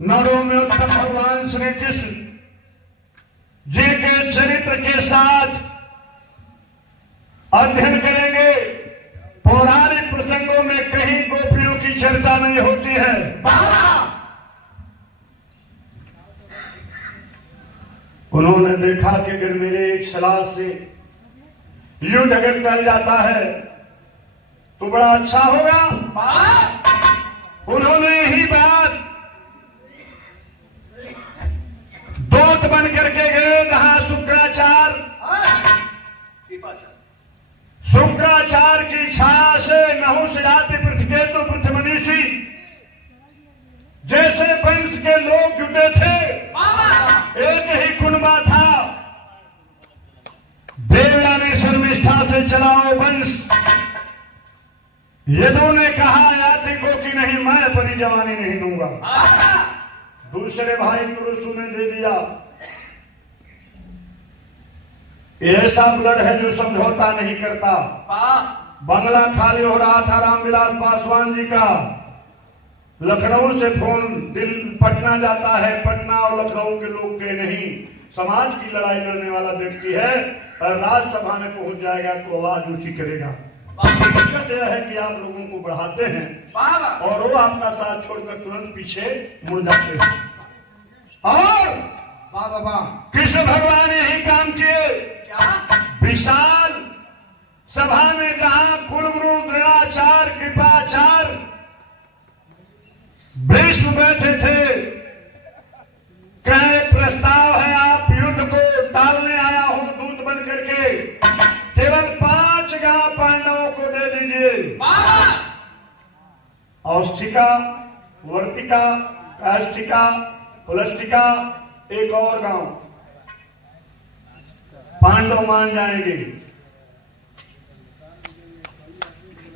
नरों में उत्तम भगवान श्री कृष्ण जी के चरित्र के साथ अध्ययन करेंगे। पौराणिक प्रसंगों में कहीं गोपियों की चर्चा नहीं होती है। उन्होंने देखा कि अगर मेरे एक सलाह से युद्ध अगर टल जाता है तो बड़ा अच्छा होगा। उन्होंने यही बात दूत बन करके गए जहां शुक्राचार्य की छाया से नहुष जाति पृथ्वीकेतु पृथ्वीमनीषी जैसे वंश के लोग जुटे थे। एक ही कुनबा था। देवयानी शर्मिष्ठा से चलाओ वंश। यदु ने कहा यात्रिकों की नहीं, मैं अपनी जवानी नहीं दूंगा। दूसरे भाई पुरुषों ने दे दिया। ऐसा ब्लड है जो समझौता नहीं करता। बंगला खाली हो रहा था रामविलास पासवान जी का। लखनऊ से फोन दिल पटना जाता है। पटना और लखनऊ के लोग के नहीं, समाज की लड़ाई लड़ने वाला व्यक्ति है। राज्यसभा में पहुंच जाएगा तो आवाज ऊंची करेगा। दिक्कत यह है कि आप लोगों को बढ़ाते हैं और वो आपका साथ छोड़कर तुरंत पीछे मुड़ जाते हैं। और कृष्ण भगवान यही काम किए। विशाल सभा में जहां कुलगुरु द्रोणाचार्य कृपाचार्य भीष्म बैठे थे, कहे प्रस्ताव है आप युद्ध को टालने आया हूं दूत बन करके, केवल 5 गांव पांडवों को दे दीजिए। औष्ठिका, वर्तिका, काष्ठिका, पुलस्टिका, एक और गांव। पांडव मान जाएंगे।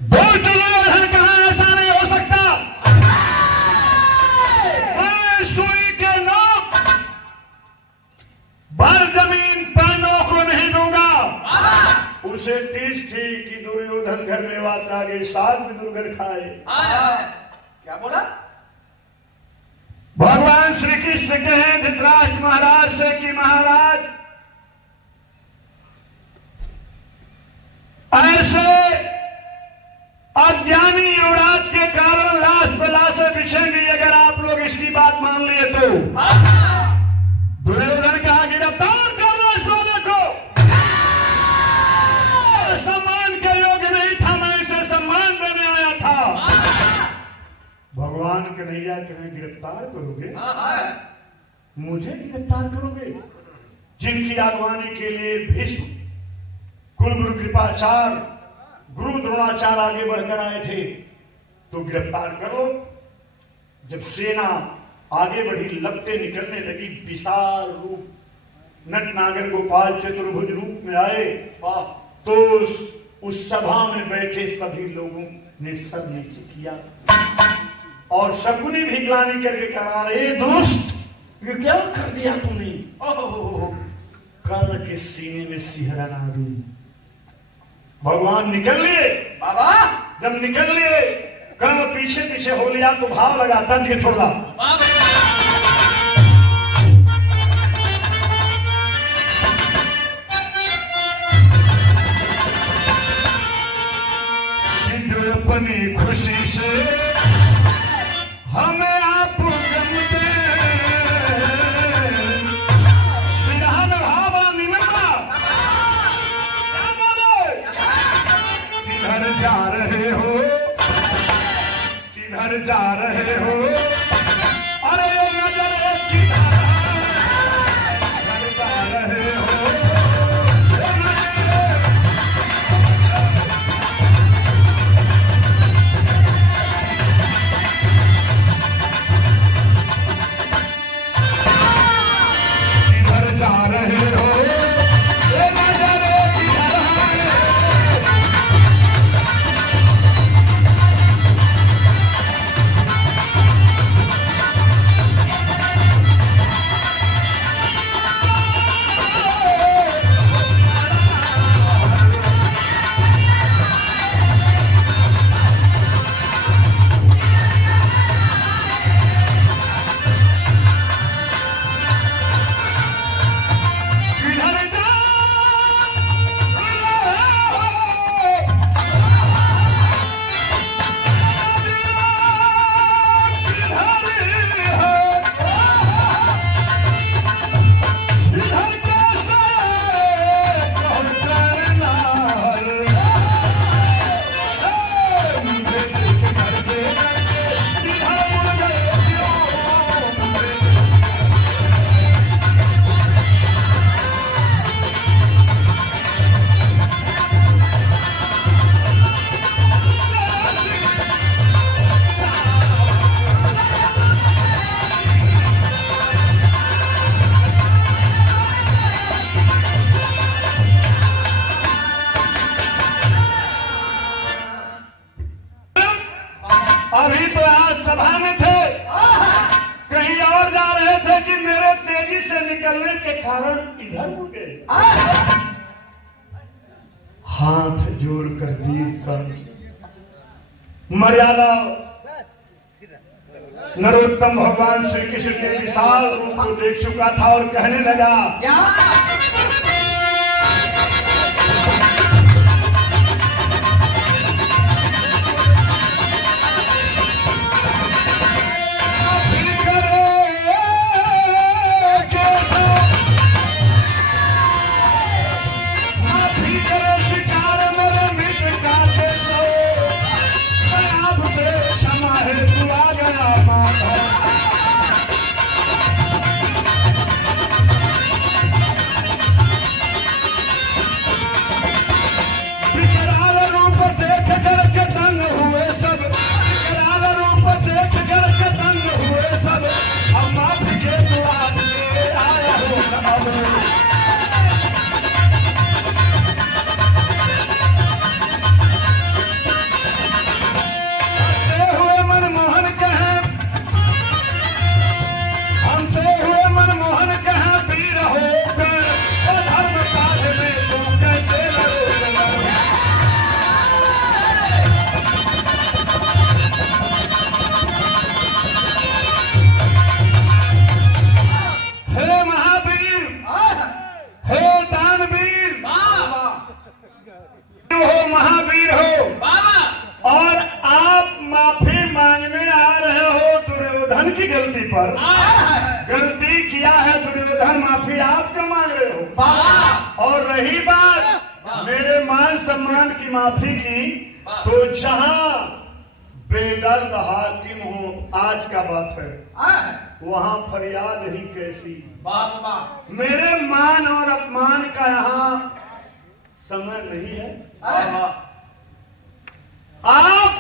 दुर्योधन कहा ऐसा नहीं हो सकता। मैं सुई के नोक भर जमीन पांडवों को नहीं दूंगा। उसे टीस थी कि दुर्योधन घर में बात आ गई, साथ भी दुर्गर खाए। क्या बोला? भगवान श्री कृष्ण कहे धृतराष्ट्र महाराज से कि महाराज ऐसे अज्ञानी युवराज के कारण लाश पे लाशें बिछेंगी। अगर आप लोग इसकी बात मान लिए तो दुर्योधन कहा गिरफ्तार कर लो इस दोनों को। सम्मान के योग्य नहीं था, मैं इसे सम्मान देने आया था। भगवान कन्हैया कहें गिरफ्तार करोगे? मुझे गिरफ्तार करोगे? जिनकी अगवानी के लिए भीष्म, कुलगुरु कृपाचार्य, गुरु द्रोणाचार्य आगे बढ़कर आए थे, तो गिरफ्तार कर लो। जब सेना आगे बढ़ी, लपटें निकलने लगी, विशाल रूप नट नागर गोपाल चतुर्भुज रूप में आए, तो उस सभा में बैठे सभी लोगों ने सर नीचे किया और शकुनी भी ग्लानि करके कहा, रे दुष्ट, ये क्या कर दिया तुमने? कर्ण के सीने में सिहरन आ गई। भगवान निकल लिए। बाबा जब निकल लिए, कर्ण पीछे पीछे हो लिया तो भाव लगा तंज के छोड़ दा। जो अपनी खुशी से हमें आप गम दे, विरहन भाव निमता। क्या बोले? किधर जा रहे हो, किधर जा रहे हो? अरे तेजी से निकलने के कारण इधर मुड़ गए। हाथ जोड़कर वीर कर मर्यादा नरोत्तम भगवान श्री कृष्ण के विशाल रूप को देख चुका था और कहने लगा, महावीर हो और आप माफी मांगने आ रहे हो दुर्योधन की गलती पर। गलती किया है दुर्योधन, माफी आप क्यों मांग रहे हो? और रही बात मेरे मान सम्मान की माफी की, तो जहां बेदर्द हाकिम हो, आज का बात है, वहां फरियाद ही कैसी। मेरे मान और अपमान का यहाँ समय नहीं है। आप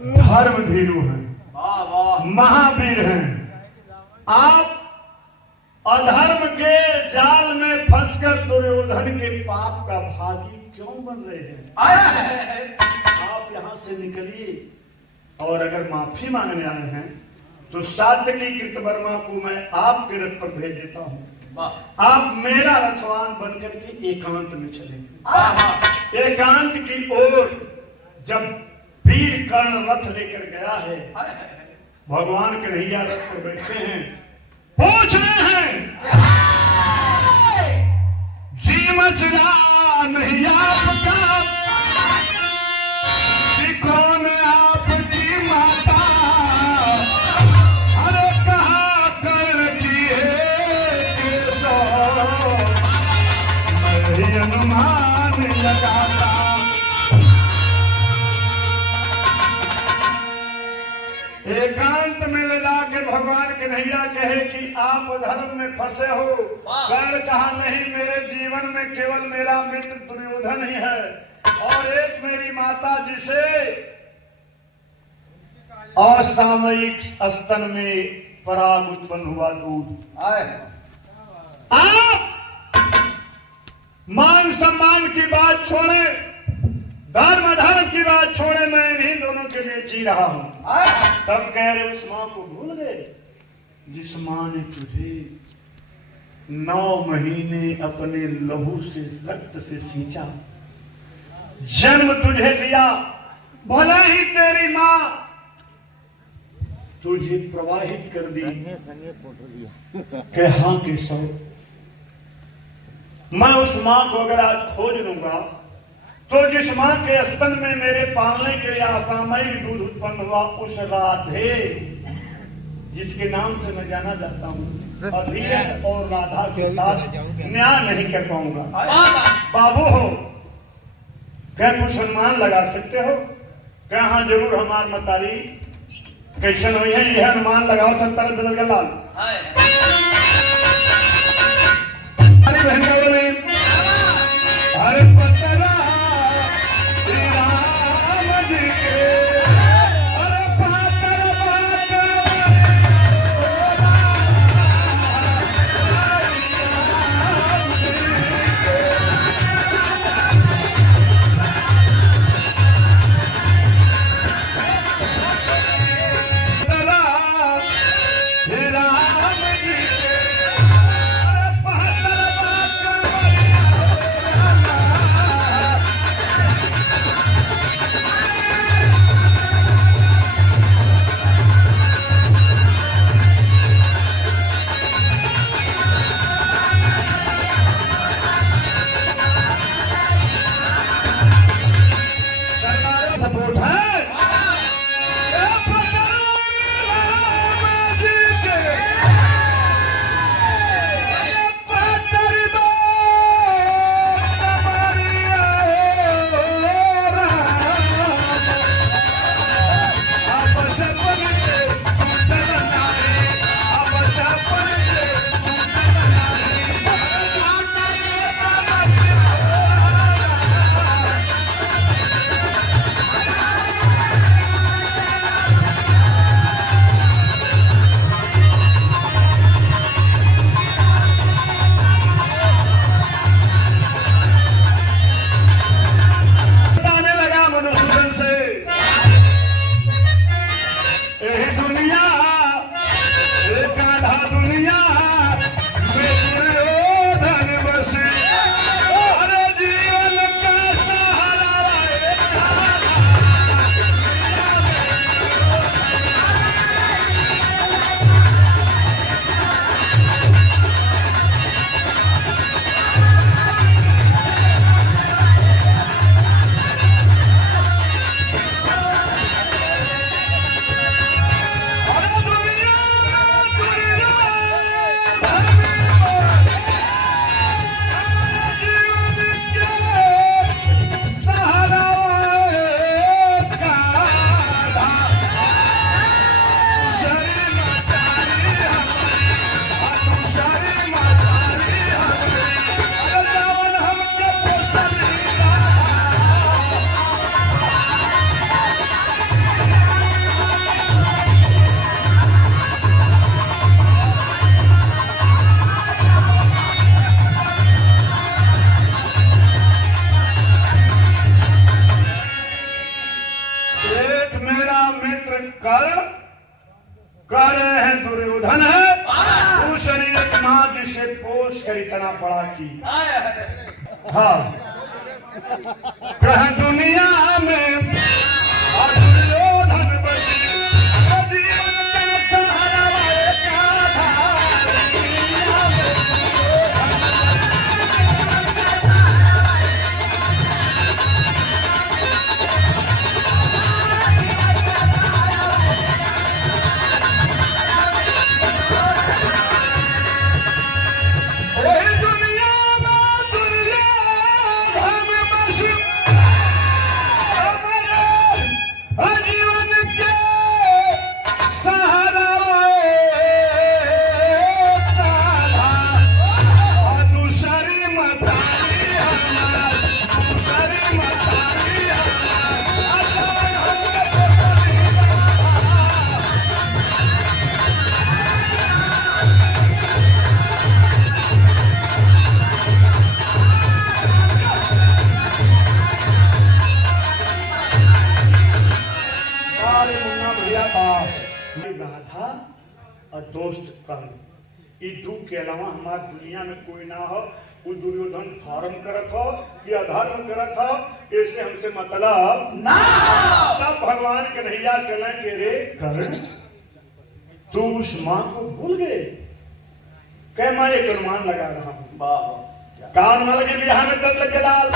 धर्म धीरू हैं, महावीर हैं। आप अधर्म के जाल में फंसकर दुर्योधन के पाप का भागी क्यों बन रहे हैं? आप यहां से निकलिए और अगर माफी मांगने आए हैं तो सात्यकी कृतवर्मा को मैं आपके रथ पर भेज देता हूं। आप मेरा रथवान बनकर के एकांत में चलेंगे। एकांत की ओर जब वीर कर्ण रथ लेकर गया है, भगवान कन्हैया रथ पर बैठे हैं, पूछ रहे हैं जी मचला नहीं आपका कि कौन आपकी माता? अरे कहा कर्ण की है केसो, मैं अनुमान लगाता। एकांत में ले जाके भगवान कन्हैया कहे कि आप धर्म में फंसे हो। कर्ण कहा नहीं, मेरे जीवन में केवल मेरा मित्र दुर्योधन ही है और एक मेरी माता जिसे असामयिक स्तन में पराग उत्पन्न हुआ दूध। आप मान सम्मान की बात छोड़े, धर्म धर्म की बात छोड़े, मैं इन्हीं दोनों के लिए जी रहा हूं। तब कह रहे उस मां को भूल गए जिस मां ने तुझे 9 महीने अपने लहू से रक्त से सींचा, जन्म तुझे दिया। भले ही तेरी मां तुझे प्रवाहित कर दी। हाँ केशव, मैं उस मां को अगर आज खोज लूंगा तो जिस मां के स्तन में मेरे पालने के लिए असामयिक दूध उत्पन्न हुआ, उस राधे जिसके नाम से मैं जाना जाता हूँ, अधीरज और राधा के साथ न्याय नहीं कर पाऊंगा। बाबू हो, क्या कुछ सम्मान लगा सकते हो? क्या? हाँ जरूर, हमार मतारी कैसन हुई है, यह अनुमान लगाओ। तरफ बदल गया लाल बहन का बोले, अरे पतरा राम जी के, अरे पातर राम कह रहे हैं दुर्योधन है तू शरीर मां जिसे पोष कर इतना बड़ा की। हाँ कह दुनिया में और दुर्योधन बसी जीवन का सहारा एक आधार दुनिया में राधा और दोस्त कर्ण ई दू के अलावा हमार दुनिया में कोई ना हो। वो दुर्योधन धर्म करत हो कि अधर्म करत हो ऐसे हमसे मतलब ना। तब भगवान कन्हैया कहला के रे कर्ण तू उस माँ को भूल गए। कह मैं एक अनुमान लगा रहा हूँ कान में लगे बिहार में तक लगे लाल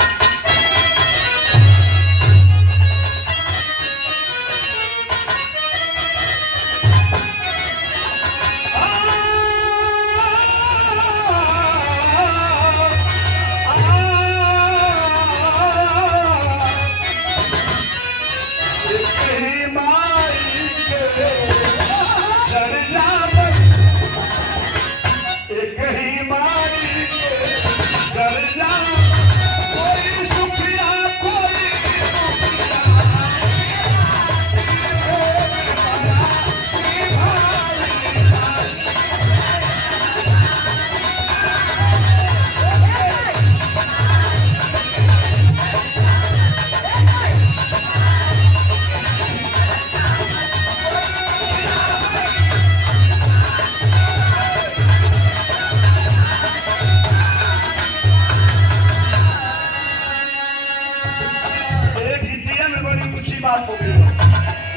बात हो गई।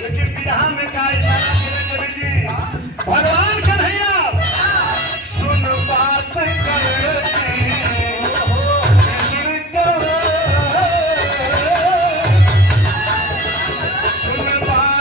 लेकिन विधान में का इशारा करेंगे जी भगवान कन्हैया सुन बात करती सुन बात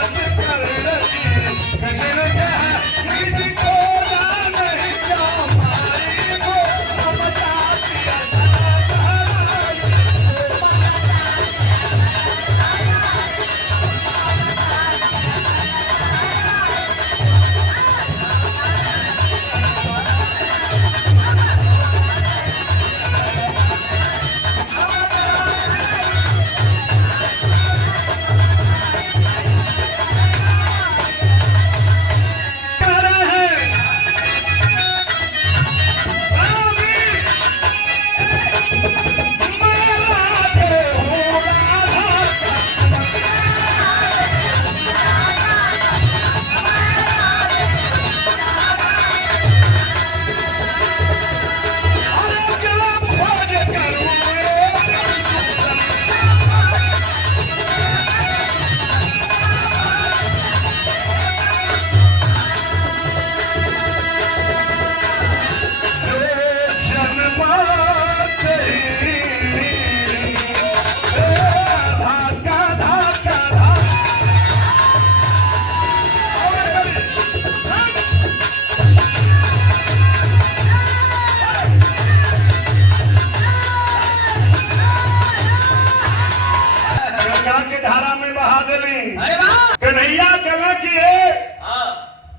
कन्हैया कहला कि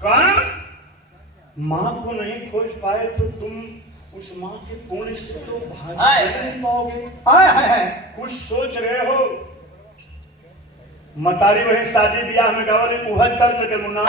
कर्ण माँ को नहीं खोज पाए तो तुम उस माँ के पुण्य से तो भाग नहीं पाओगे। कुछ सोच रहे हो। मतारी बहन शादी ब्याह में गावल उहद कर के मुन्ना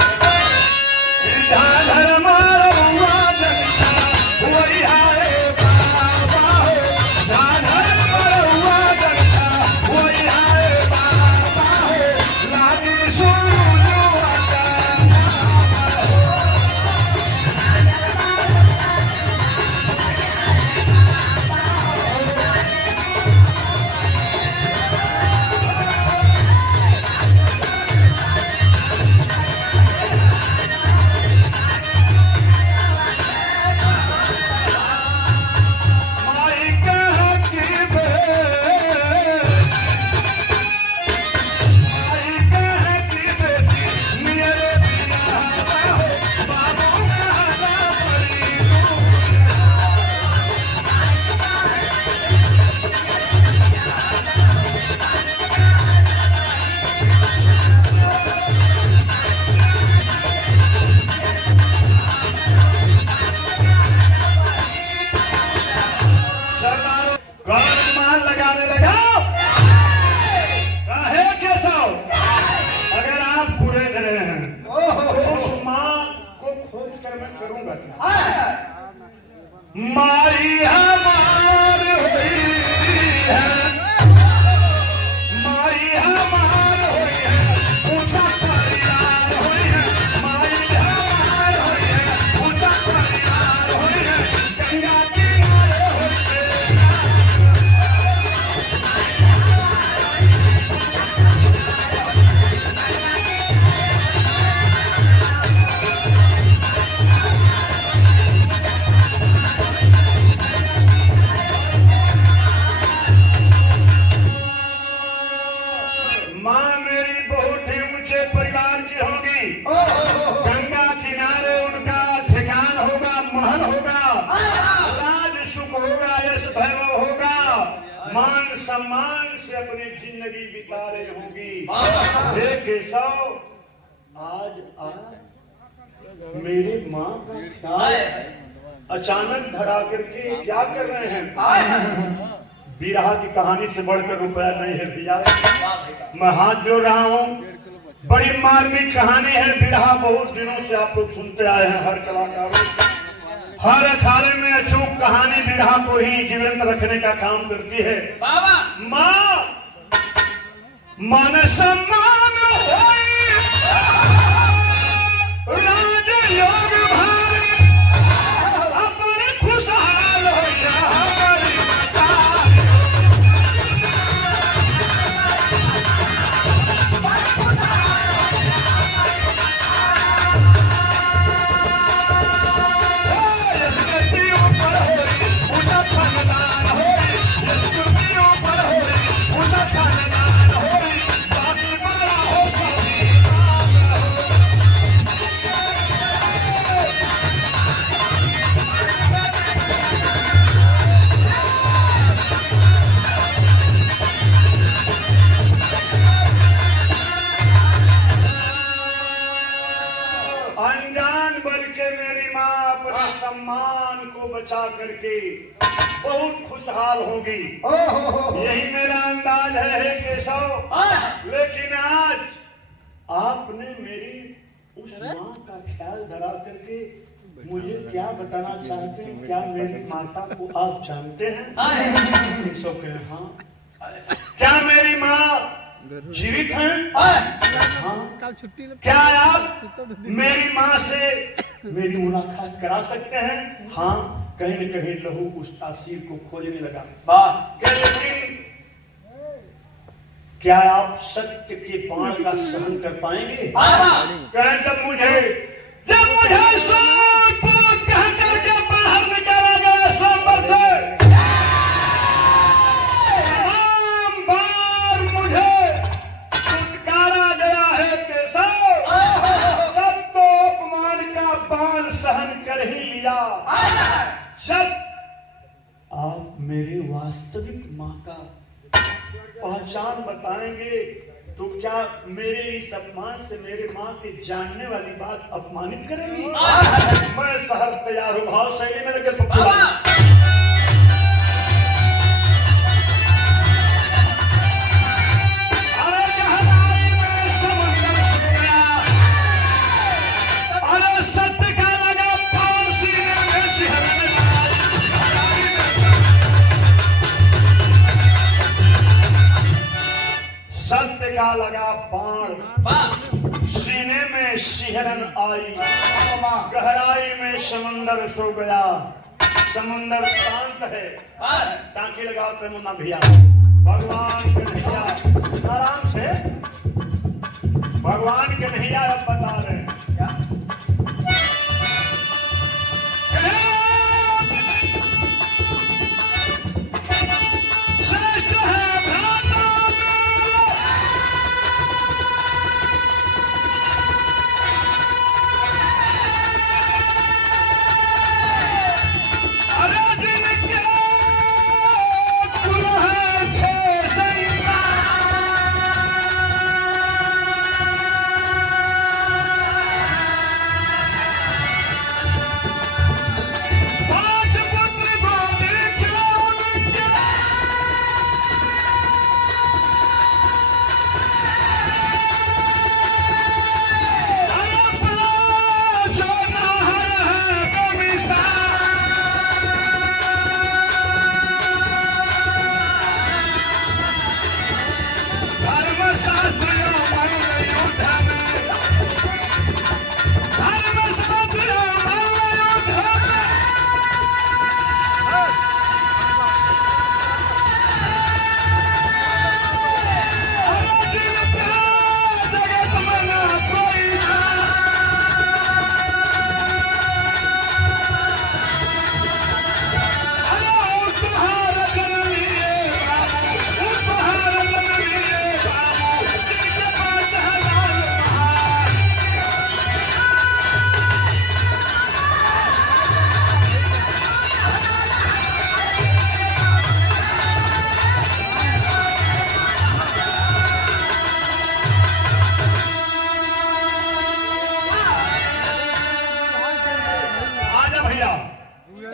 पूछकर मैं करूंगा क्या? माई हमार हुई है, माई हमार हुई है, ऊंचा परिवार हुई है, माई हमार हुई है, ऊंचा परिवार हुई है, गंगा किनारे हुई है। माँ मेरी बहुत ही ऊंचे परिवार की होगी, गंगा किनारे उनका ठिकान होगा, महल होगा, राज सुख होगा, यश वैभव होगा, मान सम्मान से अपनी जिंदगी बिता रही होंगी। हे केशव, आज मेरी माँ का ख्याल अचानक धरा करके क्या कर रहे हैं? बिरहा की कहानी से बढ़कर रुपया नहीं है भैया। मैं हाथ जोड़ रहा हूँ, बड़ी मार्मिक कहानी है। बिरहा बहुत दिनों से आप लोग सुनते आए हैं, हर कलाकारों हर अखाड़े में अचूक कहानी बिरहा को ही जीवंत रखने का काम करती है। माँ मन सम्मान होई, राजयोग भारी, अपने खुशहाल होई हमारी माता। अनजान बन के मेरी माँ अपने सम्मान को बचा करके बहुत खुशहाल होगी, यही मेरा अंदाज है केशव। लेकिन आज आपने मेरी उस माँ का ख्याल धरा करके मुझे क्या बताना चाहते हैं? क्या मेरी माता को आप जानते हैं? केशव कहे हाँ। क्या मेरी माँ जीवित हैं? हाँ। क्या आप मेरी माँ से मेरी मुलाकात करा सकते हैं? हाँ। कहीं न कहीं लहू उस तासीर को खोजने लगा। लेकिन क्या आप सत्य के बाण का सहन कर पाएंगे? कहें जब मुझे सूट बूट कह करके बाहर निकाला गया स्वयंवर से, तमाम बार मुझे फुटकारा गया है केशव, तब तो अपमान का बाण सहन कर ही लिया। जब आप मेरे वास्तविक माँ का पहचान बताएंगे तो क्या मेरे इस अपमान से मेरे माँ के जानने वाली बात अपमानित करेगी? मैं सहर्ष तैयार हूँ, भाव शैली में लेकर सत्य का लगा पाँव सीने में सिहरने सत्य का लगा बाण सीने में सिहरन आई, गहराई में समंदर सो गया। समुंदर शांत है, टांकी लगाओ त्रिमुन्ना भैया। भगवान कन्हैया आराम से, भगवान कन्हैया अब बता रहे हैं क्या? श्रेष्ठ है भ्राता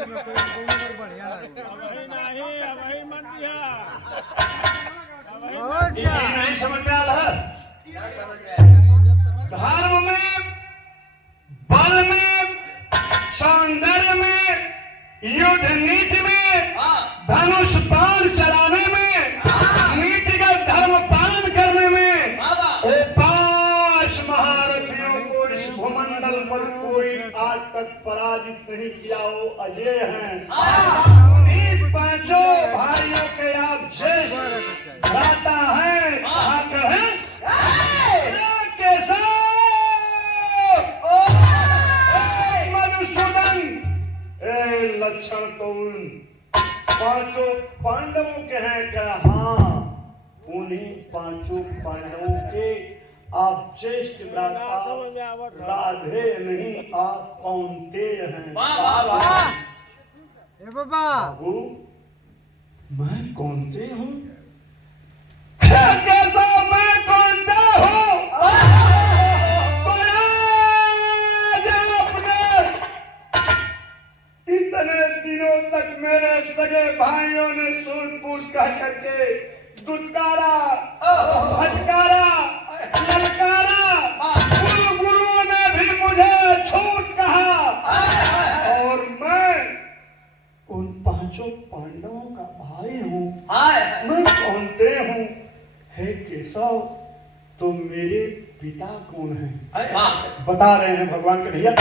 नहीं समझ में आ रहा। क्या समझ में आया? धर्म में, बल में, सौंदर्य में, युद्ध नीति में, धनुष बाण चलाने में, नीतिगत धर्म पालन करने में, वो 5 महारथियों को इस भूमंडल पर कोई आज तक पराजित नहीं किया। वो अजय हैं। इन 5 भाइयों के आप ज्येष्ठ भ्राता हैं। आप हैं कैसा मधुसूदन। लक्षण तो उन 5 पांडवों के हैं क्या? हाँ, उन्हीं 5 पांडवों के आप ज्येष्ठ भ्राता राधे नहीं, आप कौन्तेय हैं। बाबू, मैं कौन्तेय हूँ? कैसा मैं कौन्तेय हूँ? इतने दिनों तक मेरे सगे भाइयों ने सूझबूझ कह करके दुत्कारा, फटकारा, ललकारा। गुरुओं ने भी मुझे छूट कहा और मैं उन 5 पांडवों का भाई हूँ। मैं कौन्तेय हूँ। हे केशव, तो मेरे पिता कौन हैं? बता रहे हैं भगवान के भैया।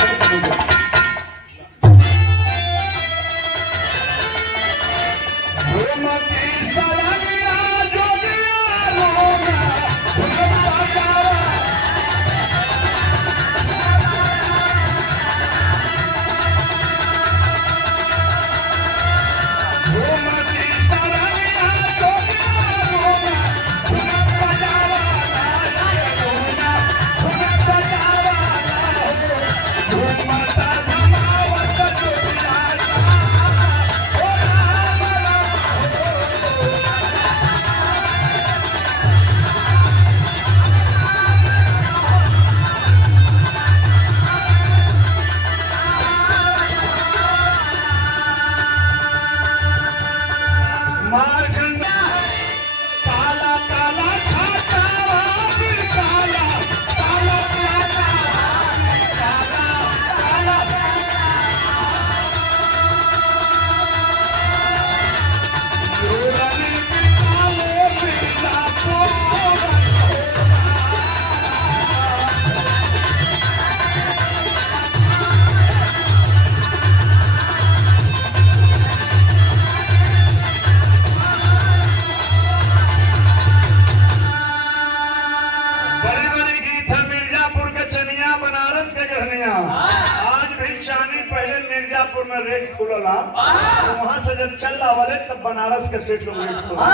में रेट खुलला वहां से जब चल रहा वाले तब बनारस के सेठ लोग रेट खुला।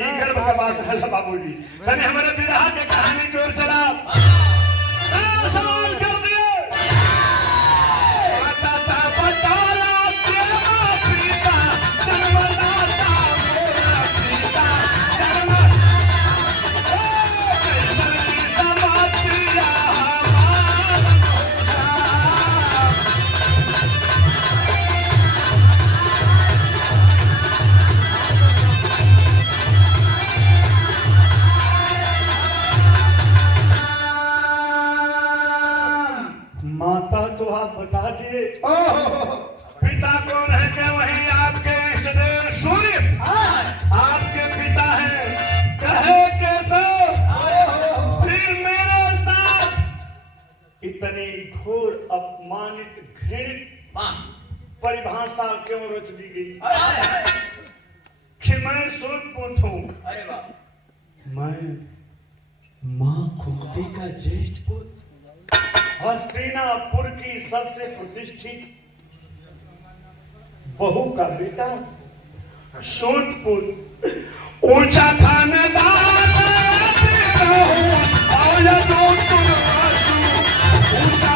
ये गर्व का बात है बाबूजी। तभी हमारे विरहा के कहानी की ओर चला। सवाल कर दिए बता दिए। पिता कौन है? क्या वही आपके इष्टदेव सूर्य आपके पिता हैं? कहे कैसे फिर मेरे साथ इतनी घोर अपमानित घृणित परिभाषा क्यों रच दी गई कि मैं सूतपुत्र हूँ? मैं माँ कुंती का ज्येष्ठ पुत्र, हस्तिनापुर की सबसे प्रतिष्ठित बहू का बेटा, सूतपुत्र, ऊंचा खानदान ऊंचा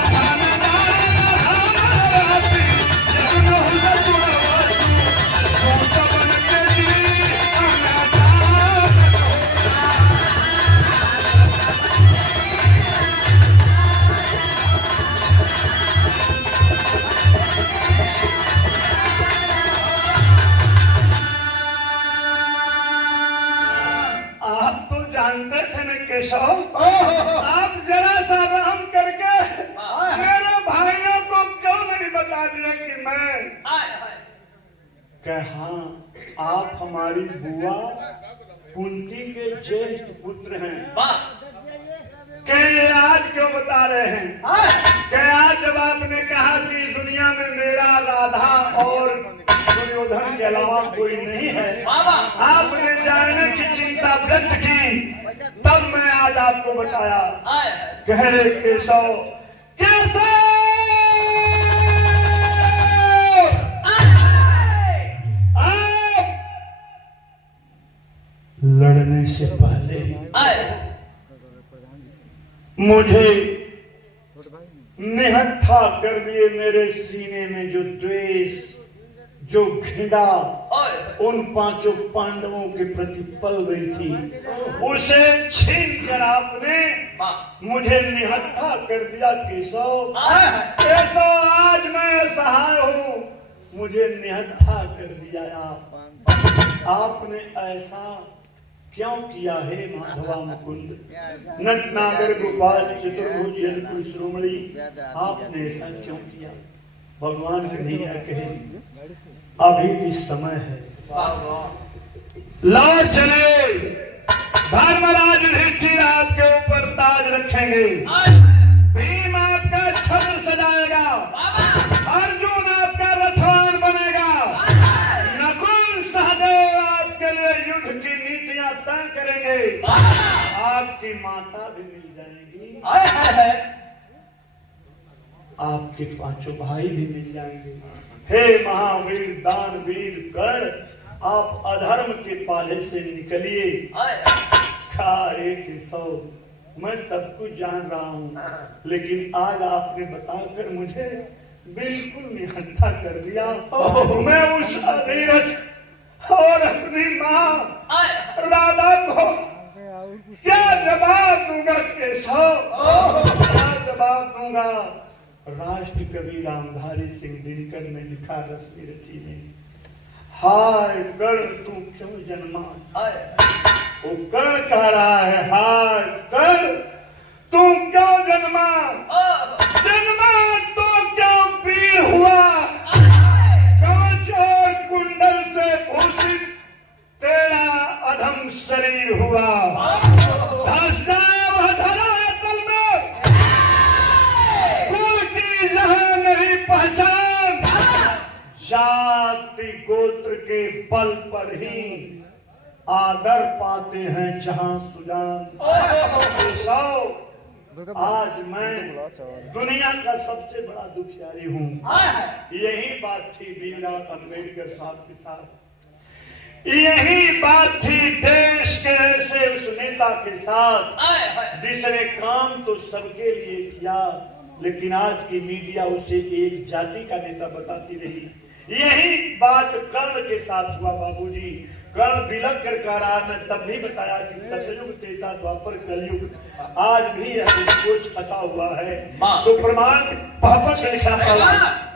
केशव, आप जरा सा रहम करके मेरे भाइयों को क्यों नहीं बता दिया कि मैं हाँ, आप हमारी बुआ कुंती के ज्येष्ठ पुत्र हैं। कहे आज क्यों बता रहे हैं? कहे आज जब आपने कहा कि दुनिया में मेरा राधा और दुर्योधन के अलावा कोई नहीं है, आपने जानने की चिंता व्यक्त की, तब मैं आज आपको बताया। कह रहे केशव, केशव लड़ने से पहले मुझे निहत्था कर दिए। मेरे सीने में जो द्वेष, जो घृणा उन पांचों पांडवों के प्रति पल रही थी, उसे छीन कर आपने मुझे निहत्था कर दिया। केशव, केशव आज मैं असहाय हूँ, मुझे निहत्था कर दिया। आपने ऐसा क्यों किया है माधवा मुकुंद, नटनागर गोपाल चतुर्भुज यदुकुल शिरोमणि, आपने ऐसा क्यों किया? भगवान कन्हैया कहे अभी भी समय है, लौट चले। धर्मराज युधिष्ठिर आपके ऊपर ताज रखेंगे, भीम आपका छत्र सजाएगा, अर्जुन आपका रथवान बनेगा, नकुल सहदेव आपके लिए युद्ध की नीतियां तय करेंगे, आपकी माता भी मिल जाएगी, आपके पांचों भाई भी मिल जाएंगे। हे महावीर दानवीर कर्ण, आप अधर्म के पाले से निकलिए। मैं सब कुछ जान रहा हूँ, लेकिन आज आपने बताकर मुझे बिल्कुल निहत्था कर दिया। मैं उस अधीरज और अपनी माँ राधा को क्या जवाब दूंगा केशव, क्या जवाब दूंगा? राष्ट्र कवि रामधारी सिंह दिनकर ने लिखा रश्मि रची में, हाय कर्ण तू क्यों जन्मा। वो कर्ण कह रहा है, हाय कर्ण तू क्यों जन्मा, जन्मा तो क्यों वीर हुआ, कवच और कुंडल से भूषित तेरा अधम शरीर हुआ, धंसा वह धरातल में, कुल की जहां नहीं पहचान, जाति गोत्र के बल पर ही आदर पाते हैं जहां सुजान। आज मैं दुनिया का सबसे बड़ा दुखियारी हूँ। यही बात थी भीमराव अंबेडकर साहब के साथ, यही बात थी देश के ऐसे उस नेता के साथ जिसने काम तो सबके लिए किया, लेकिन आज की मीडिया उसे एक जाति का नेता बताती रही। यही बात कर्ण के साथ हुआ बाबूजी। कर्ण बिलक कर कह रहा, मैं तब भी बताया कि सतयुग त्रेता द्वापर कलयुग, आज भी यह कुछ फंसा हुआ है, तो प्रमाण पापा से लिखा है।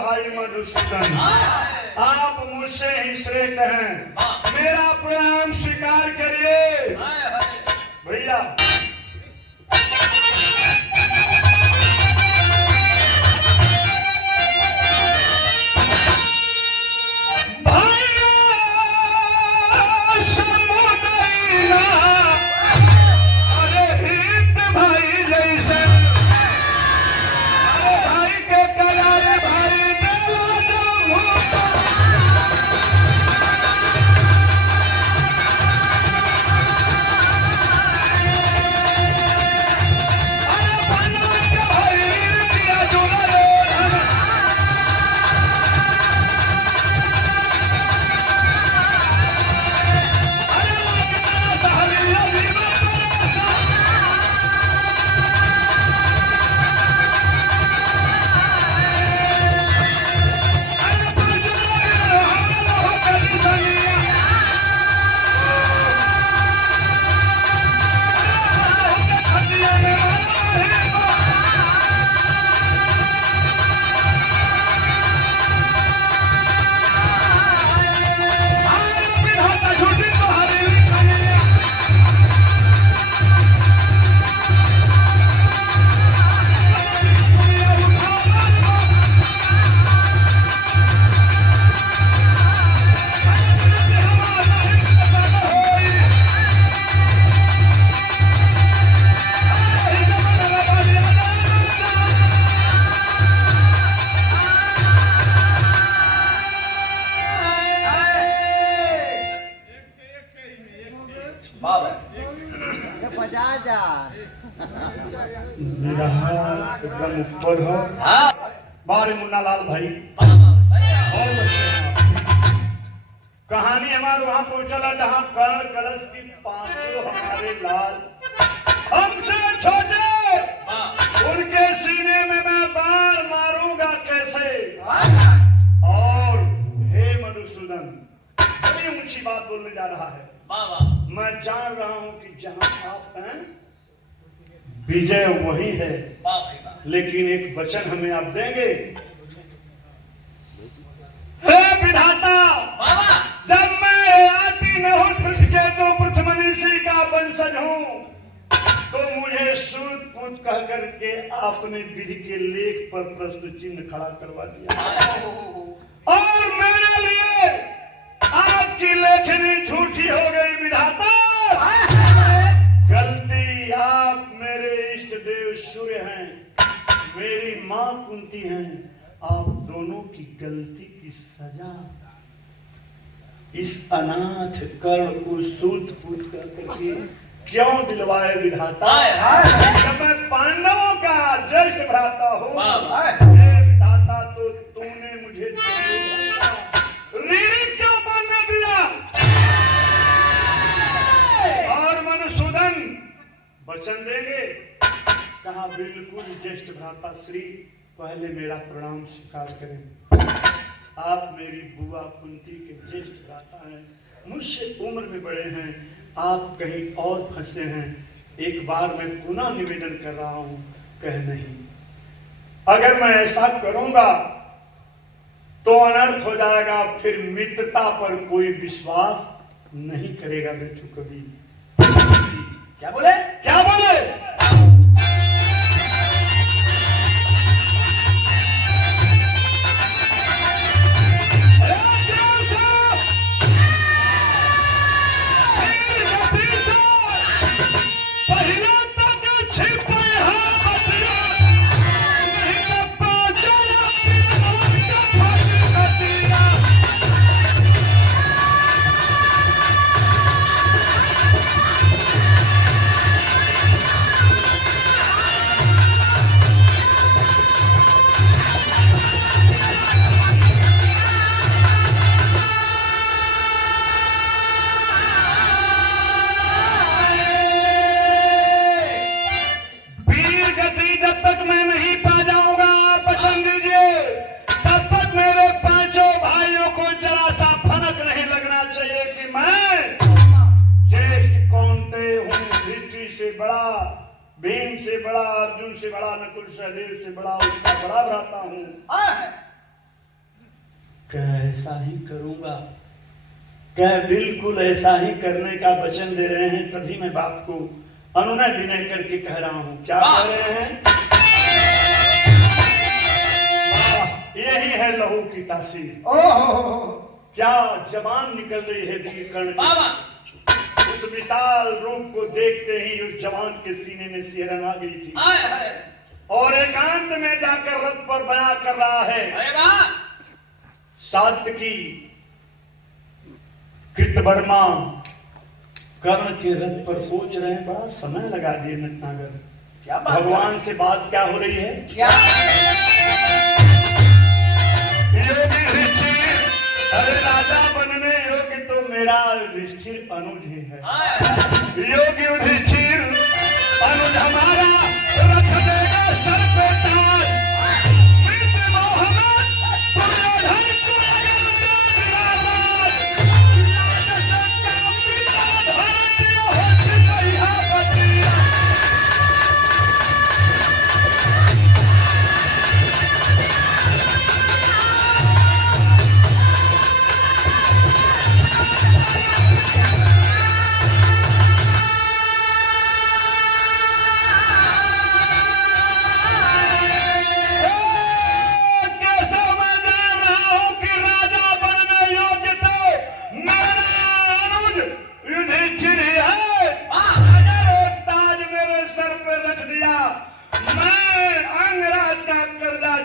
भाई मधुसूदन, आप मुझसे ही श्रेष्ठ हैं, मेरा प्रणाम स्वीकार करिए। भैया मेरा एकदम ऊपर हो। बारे मुन्ना लाल भाई बहुत अच्छे। कहानी हमारे वहां पहुंचला जहां कर्ण कलश की पांचों हमारे लाल हमसे छोटे, उनके सीने में मैं बाण मारूंगा कैसे। और हे मधुसूदन, बड़ी ऊंची बात बोलने जा रहा है। मैं जान रहा हूं कि जहां आप हैं विजय वही है, लेकिन एक वचन हमें आप देंगे। हे विधाता, जब मैं आदि नहुष के तो पृथ्वी का वंशज हूं, तो मुझे सूत पूत कह करके आपने विधि के लेख पर प्रश्न चिन्ह खड़ा करवा दिया और मेरे लिए आपकी लेखनी झूठी हो गई। विधाता, गलती आप मेरे इष्ट देव सूर्य हैं, मेरी मां कुंती हैं, आप दोनों की गलती की सजा इस अनाथ कर्ण को सूत पूत करके क्यों दिलवाए। विधाता, जब मैं पांडवों का ज्येष्ठ भ्राता हूँ, विधाता, तो तूने मुझे ऋणी क्यों बनने दिया। और मधुसूदन वचन देंगे। कहा बिल्कुल ज्येष्ठ भ्राता श्री, पहले मेरा प्रणाम स्वीकार करें। आप मेरी बुआ कुंती के ज्येष्ठ भ्राता हैं, मुझसे उम्र में बड़े हैं, आप कहीं और फंसे हैं। एक बार मैं पुनः निवेदन कर रहा हूं, कह नहीं, अगर मैं ऐसा करूंगा तो अनर्थ हो जाएगा, फिर मित्रता पर कोई विश्वास नहीं करेगा बेटू कभी। क्या बोले, क्या बोले। भीम से बड़ा, अर्जुन से बड़ा, नकुल सहदेव से बड़ा, उसका बड़ा भ्राता हूँ। कह ऐसा ही करूंगा, कह बिल्कुल ऐसा ही करने का वचन दे रहे हैं। तभी मैं बाप को अनुनय विनय करके कह रहा हूं। क्या कह रहे हैं? यही है लहू की तासीर। क्या जबान निकल रही है वीर कर्ण की। उस विशाल रूप को देखते ही उस जवान के सीने में सिहरन आ गई थी और एकांत में जाकर रथ पर बयां कर रहा है। सात्यकी कृतवर्मा कर्ण के रथ पर सोच रहे हैं। बड़ा समय लगा दिए नटनागर। क्या भगवान से बात क्या हो रही है? क्या? योगी युधिष्ठिर, अरे राजा बनने योग्य तो मेरा युधिष्ठिर अनुज ही है। योगी युधिष्ठिर अनुज हमारा रख देगा सर पे ताज। मित्र मोहम्मद दुर्योधन को अगर ना दिलावाज, राजसत्ता पिता धरती हो सिपहिया बतिया।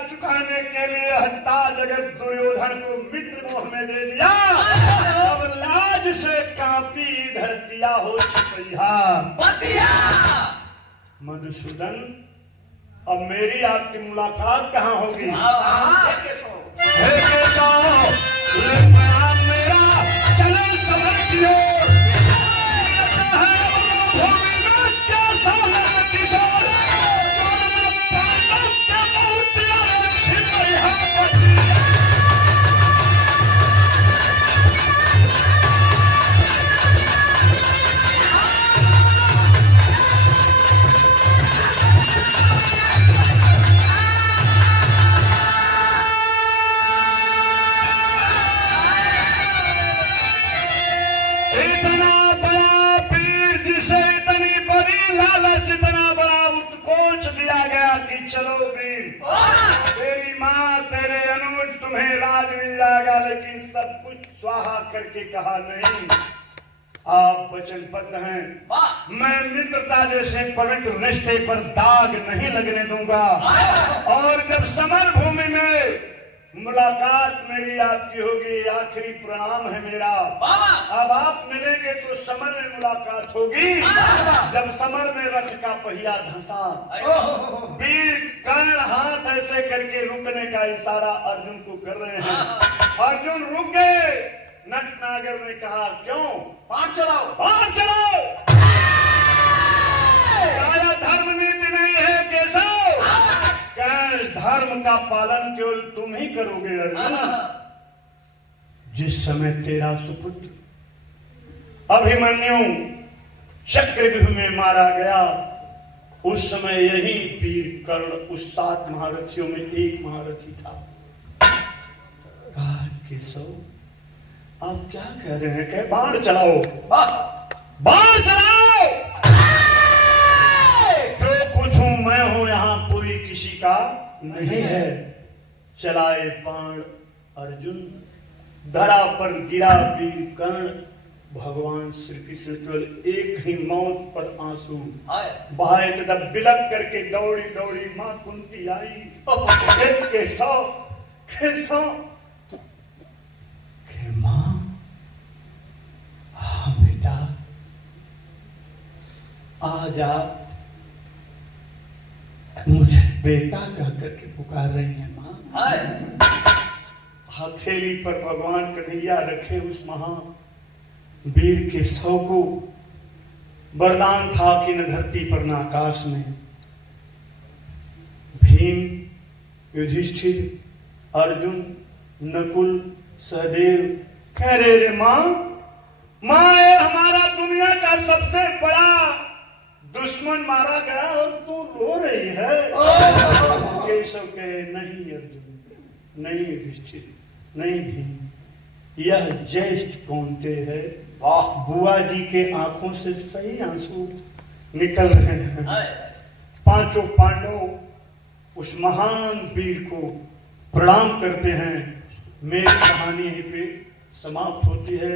चुकाने के लिए हत्ता जगत दुर्योधन को मित्र मोह में दे दिया। अब लाज से कांपी धरतिया हो सिपहिया। मधुसूदन, अब मेरी आपकी मुलाकात कहाँ होगी? हे केशव, ले प्रणाम मेरा, चले समर की ओर। भूमि में कैसा है किशोर, स्वर्ग पांडव के बहुत प्यारे सिपहिया बतिया। इतना बड़ा वीर जिसे इतनी बड़ी लालच, इतना बड़ा उत्कोच दिया गया कि चलो वीर, तेरी माँ तेरे अनुज तुम्हें राज मिल जाएगा। लेकिन सब कुछ स्वाहा करके कहा नहीं, आप वचनबद्ध हैं। मैं मित्रता जैसे पवित्र रिश्ते पर दाग नहीं लगने दूंगा। और जब समर भूमि में मुलाकात मेरी आपकी होगी, आखिरी प्रणाम है मेरा। अब आप मिलेंगे तो समर में मुलाकात होगी। जब समर में रथ का पहिया धंसा, वीर कर्ण हाथ ऐसे करके रुकने का इशारा अर्जुन को कर रहे हैं। अर्जुन रुक गए। नटनागर ने कहा, क्यों? बाढ़ चलाओ, बाढ़ चलाओ। सारा धर्म नीति नहीं है केशव। कैश धर्म का पालन केवल तुम ही करोगे अर्जुन। जिस समय तेरा सुपुत्र अभिमन्यु चक्रव्यूह में मारा गया, उस समय यही वीर कर्ण उस 7 महारथियों में एक महारथी था। कहा, केशव आप क्या कह रहे हैं? कह बाण चलाओ, बाण चलाओ। जो कुछ हूं मैं हूं, यहां कोई किसी का नहीं है। चलाए बाण अर्जुन, धरा पर गिरा वीर कर्ण। भगवान श्री कृष्ण केवल एक ही मौत पर आंसू बहाए तथा बिलक करके दौड़ी दौड़ी मां कुंती आई। केशव, केशव, मां, हाँ बेटा, आज आप मुझे बेटा कह करके पुकार रही हैं मां। हथेली पर भगवान कन्हैया रखे उस महावीर के सौ को वरदान था कि न धरती पर न आकाश में। भीम, युधिष्ठिर, अर्जुन, नकुल, सहदेव कह रहे रे मां, मां ये हमारा दुनिया का सबसे बड़ा दुश्मन मारा गया और तू रो रही है। केशव कहे, नहीं अर्जुन, नहीं युधिष्ठिर, नहीं भी, यह ज्येष्ठ कौनते है। वाह बुआ जी के आंखों से सही आंसू निकल रहे हैं। पांचों पांडव उस महान वीर को प्रणाम करते हैं। मेरी कहानी यहीं पे समाप्त होती है।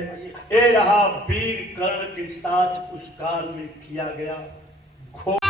ये रहा वीर कर्ण के साथ उस काल में किया गया घोर